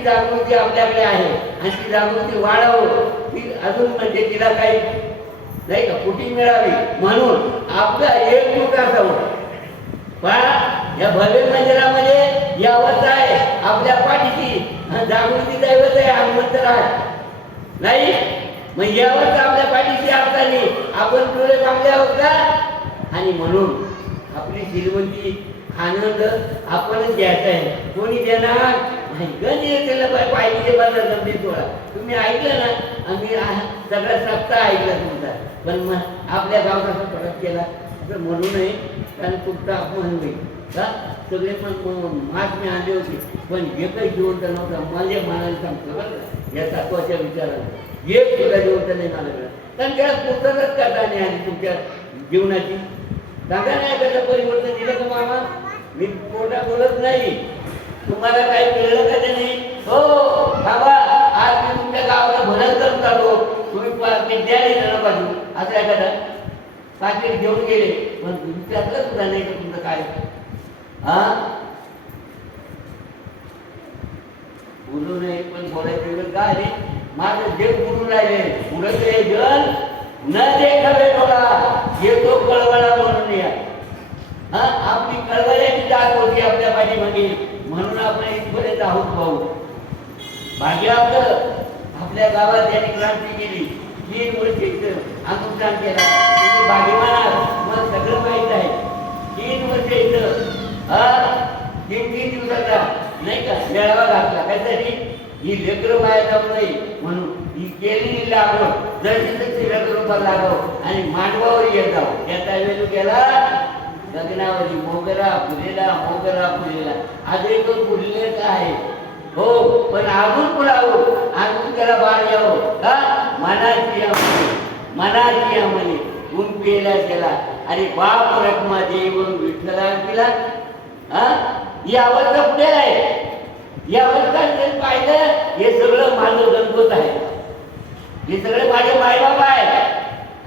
ती जागृती आपल्याकडे आहे. आणि ती जागृती वाढावं. ती अजून म्हणजे तिला काही नाही का फुटी मिळावी. म्हणून आपलं एकजूट असावं पहा या भव्य मंदिरामध्ये यावत आहे. आपल्या पाठीची जागृती दैवत आहे हनुमंतराय नाही? मग यावत आपल्या पाठीची अर्थाने आपण डोळे बांधले आहोत का? आणि म्हणून आपली श्रीमंती आनंद आपणच घ्यायचा आहे. कोणी देणार? पाहिजे बाजार जमली थोडा तुम्ही ऐकलं ना आम्ही सगळं सगळा सप्ताह ऐकला तुमचा पण मग आपल्या गावचा फरक केला? असं म्हणू नये कारण तुमचा अपमान होईल का सगळे पण मात मी आणले होते पण हे काही जिवंत नव्हतं माझ्या मनाने सांगतो बरं का या तत्वाच्या विचारानं एक सुद्धा जिवंत नाही मला कारण त्याला पूर्तताच करता नाही आली तुमच्या जीवनाची दादा नाही त्याचं परिवर्तन दिलं का मामा मी पोटा बोलत नाही तुम्हाला काही कळलं का त्याने हो बाबा आज मी तुमच्या गावाला भरण करून तुम्ही पा- विद्यालय जाणं पाहिजे. असं एखादा पाकिट घेऊन गेले पण दुसऱ्यातलं सुद्धा नाही का तुमचं काय? हा? बोलू नये पण बोलायचं वेळ काय रे? माझं जग बोलून राहिले. उडत हे जल न देखावे डोळा येतो कळवळा म्हणून या. हा? आपली कळवळ्याची जात होती आपल्या पाठीमागे. म्हणून आपण इथपर्यंत आहोत भाऊ. भाग्य आपलं आपल्या गावात त्यांनी क्रांती केली तीन वर्ष अनुष्ठान केला. तुम्ही भाग्यवान मला सगळं माहीत आहे. तीन वर्ष इथं हा तीन तीन दिवसाचा नाही का मेळावा लागला. काहीतरी ही लेकरं बाहेर जाऊ नये म्हणून ही केलेली लागलो जशी तशी लेकरोबा लागाव आणि मांडवावर येत जाऊ त्याचा वेळ गेला गगनावरी मोगरा फुलेला मोगरा फुलेला. आजही तो फुललेला आहे. हो पण अजून पुढावं आहोत त्याला बाळ यावं का मनाची म्हणे मनाची म्हणे ऊन गेला. अरे बाप रखमा देव विठ्ठला तिला. हा? ही अवस्था पुढे आहे? या अवस्था पाहिलं. हे सगळं माझं गणपत आहे. हे सगळे माझे मायबाप आहे.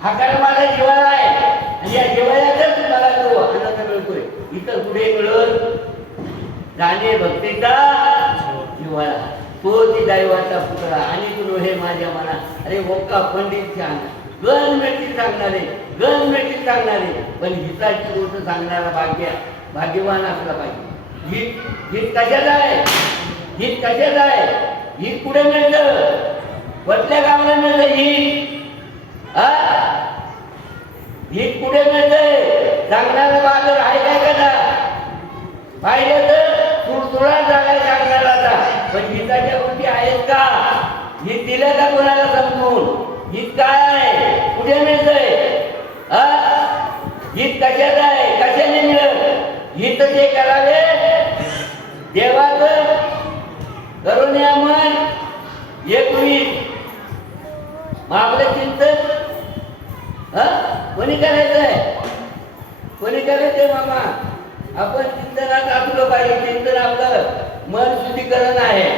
हा कारण माझा जिवाळा आहे. आणि या जिवाळ्यातच मला तो आनंद मिळतोय. इतर कुठे मिळत जाणे भक्तीचा होती दैवाचा पुतळा. आणि तुलो हे माझ्या मना अरे ओक्का पंडित सांग. गण मेटी सांगणारे गण मेटी सांगणारे. पण हिताची गोष्ट सांगणारा भाग्य भाग्यवान असला पाहिजे. हित हित कशात आहे? हित कशात आहे? हित कुठे मिळतं? कुठल्या गावाला मिळतं हित? हा? हित कुठे मिळतंय? सांगणारा बाजार आहे काय का पाहिलं तर तुडतुडा पण हिताच्या गोष्टी आहेत का? ही दिल्या का कोणाला समजून. हित काय आहे? कुठे मिळतंय? हा? हित कशात आहे? कशाने मिळत हित जे करावे. देवाच करून या मन एकवीस मग आपलं चिंतन कोणी करायचंय? कोणी करायचंय मामा? आपण चिंतनात आपलं पाहिजे चिंतन आपलं. मन शुद्धीकरण आहे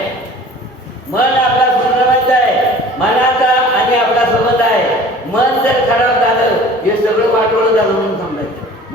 मन आपला सुंदरवायचं आहे खराब झालं हे सगळं वाटवलं झालं म्हणून